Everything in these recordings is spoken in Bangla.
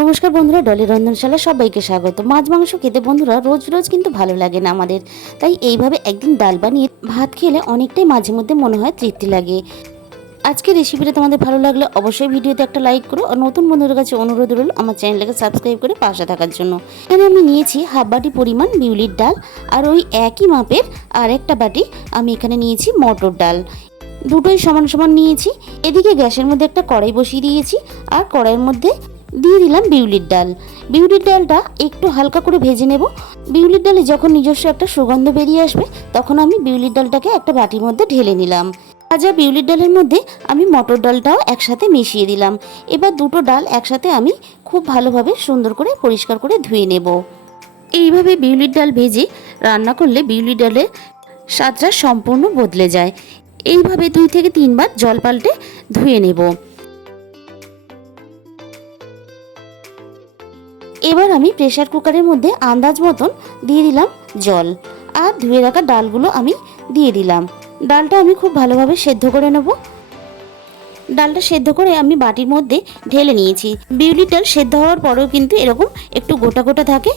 নমস্কার বন্ধুরা, ডলির রন্ধনশালা সবাইকে স্বাগত। মাছ মাংস খেতে বন্ধুরা রোজ রোজ কিন্তু ভালো লাগে না আমাদের, তাই এইভাবে একদিন ডাল বানিয়ে ভাত খেলে অনেকটাই মাঝে মধ্যে মনে হয় তৃপ্তি লাগে। আজকে রেসিপিটা তোমাদের ভালো লাগলে অবশ্যই ভিডিওতে একটা লাইক করো, আর নতুন বন্ধুদের কাছে অনুরোধ রইল আমার চ্যানেলটাকে সাবস্ক্রাইব করে পাশে থাকার জন্য। এখানে আমি নিয়েছি হাফ বাটি পরিমাণ বিউলির ডাল, আর ওই একই মাপের আর একটা বাটি আমি এখানে নিয়েছি মটর ডাল। দুটোই সমান সমান নিয়েছি। এদিকে গ্যাসের মধ্যে একটা কড়াই বসিয়ে দিয়েছি, আর কড়াইয়ের মধ্যে দিয়ে দিলাম বিউলির ডাল। বিউলির ডালটা একটু হালকা করে ভেজে নেব। বিউলির ডালে যখন নিজস্ব একটা সুগন্ধ বেরিয়ে আসবে তখন আমি বিউলির ডালটাকে একটা বাটির মধ্যে ঢেলে নিলাম। ভাজা বিউলির ডালের মধ্যে আমি মটর ডালটাও একসাথে মিশিয়ে দিলাম। এবার দুটো ডাল একসাথে আমি খুব ভালোভাবে সুন্দর করে পরিষ্কার করে ধুয়ে নেব। এইভাবে বিউলির ডাল ভেজে রান্না করলে বিউলির ডালের স্বাদটা সম্পূর্ণ বদলে যায়। এইভাবে 2 থেকে 3 বার জল পাল্টে ধুয়ে নেব। এবার আমি প্রেসার কুকারের মধ্যে আন্দাজ মতন দিয়ে দিলাম জল, আর ধুয়ে রাখা ডালগুলো আমি দিয়ে দিলাম। ডালটা আমি খুব ভালোভাবে সেদ্ধ করে নেব। ডালটা সেদ্ধ করে আমি বাটির মধ্যে ঢেলে নিয়েছি। বিউলির ডাল সেদ্ধ হওয়ার পরেও কিন্তু এরকম একটু গোটা গোটা থাকে।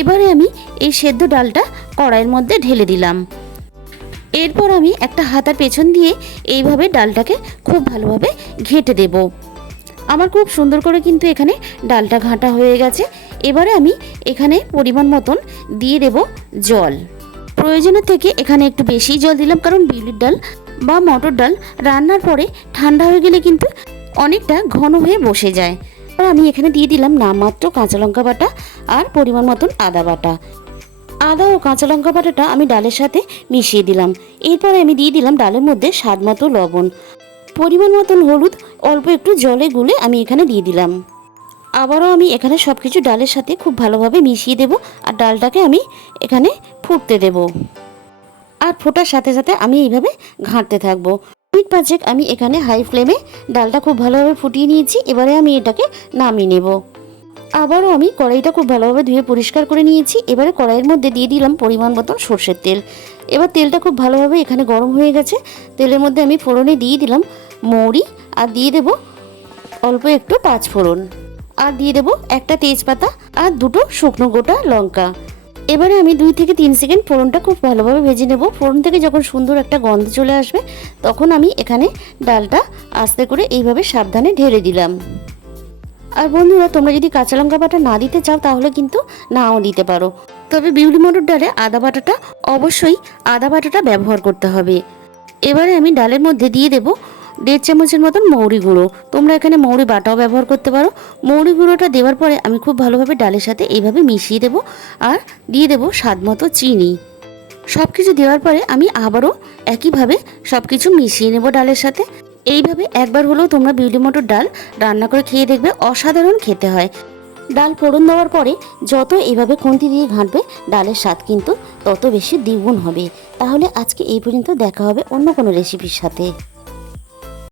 এবারে আমি এই সেদ্ধ ডালটা কড়াইয়ের মধ্যে ঢেলে দিলাম। এরপর আমি একটা হাতার পেছন দিয়ে এইভাবে ডালটাকে খুব ভালোভাবে ঘেঁটে দেব। আমার খুব সুন্দর করে কিন্তু এখানে ডালটা ঘাঁটা হয়ে গেছে। এবারে আমি এখানে পরিমাণ মতন দিয়ে দেব জল। প্রয়োজনের থেকে এখানে একটু বেশি জল দিলাম, কারণ বিউলির ডাল বা মটর ডাল রান্নার পরে ঠান্ডা হয়ে গেলে কিন্তু অনেকটা ঘন হয়ে বসে যায়। আর আমি এখানে দিয়ে দিলাম নামমাত্র কাঁচা লঙ্কা বাটা আর পরিমাণ মতন আদা বাটা। আদা ও কাঁচা লঙ্কা বাটাটা আমি ডালের সাথে মিশিয়ে দিলাম। এরপরে আমি দিয়ে দিলাম ডালের মধ্যে স্বাদ মতো লবণ, পরিমাণ মতন হলুদ, অল্প একটু জলে গুলে আমি এখানে দিয়ে দিলাম। আবারও আমি এখানে সব কিছু ডালের সাথে খুব ভালোভাবে মিশিয়ে দেব, আর ডালটাকে আমি এখানে ফুটতে দেব। আর ফোটার সাথে সাথে আমি এইভাবে ঘাঁটতে থাকবো। মিনিট 5 আমি এখানে হাই ফ্লেমে ডালটা খুব ভালোভাবে ফুটিয়ে নিয়েছি। এবারে আমি এটাকে নামিয়ে নেব। আবারও আমি কড়াইটা খুব ভালোভাবে ধুয়ে পরিষ্কার করে নিয়েছি। এবারে কড়াইয়ের মধ্যে দিয়ে দিলাম পরিমাণ মতন সর্ষের তেল। এবার তেলটা খুব ভালোভাবে এখানে গরম হয়ে গেছে। তেলের মধ্যে আমি ফোড়নে দিয়ে দিলাম মৌরি, আর দিয়ে দেব অল্প একটু 5 ফোড়ন, আর দিয়ে দেব একটা তেজপাতা আর 2টো শুকনো গোটা লঙ্কা। এবারে আমি 2 থেকে 3 সেকেন্ড ফোড়নটা খুব ভালোভাবে ভেজে নেব। ফোড়ন থেকে যখন সুন্দর একটা গন্ধ চলে আসবে তখন আমি এখানে ডালটা আস্তে করে এইভাবে সাবধানে ঢেলে দিলাম। আর বন্ধুরা, তোমরা যদি কাঁচা লঙ্কা বাটা না দিতে চাও তাহলে কিন্তু নাও দিতে পারো, তবে বিউলি মটর ডালে অবশ্যই আদা বাটাটা ব্যবহার করতে হবে। এবারে আমি ডালের মধ্যে দিয়ে দেব 1.5 চামচের মতন মৌরি গুঁড়ো। তোমরা এখানে মৌরি বাটাও ব্যবহার করতে পারো। মৌরি গুঁড়োটা দেওয়ার পরে আমি খুব ভালোভাবে ডালের সাথে এইভাবে মিশিয়ে দেব, আর দিয়ে দেব স্বাদ মতো চিনি। সব কিছু দেওয়ার পরে আমি আবারও একইভাবে সব কিছু মিশিয়ে নেব ডালের সাথে। এইভাবে একবার হলেও তোমরা বিউলি মটর ডাল রান্না করে খেয়ে দেখবে, অসাধারণ খেতে হয়। ডাল ফোড়ন দেওয়ার পরে যত এইভাবে খুন্তি দিয়ে ঘাঁটবে ডালের স্বাদ কিন্তু তত বেশি দ্বিগুণ হবে। তাহলে আজকে এই পর্যন্ত, দেখা হবে অন্য কোনো রেসিপির সাথে।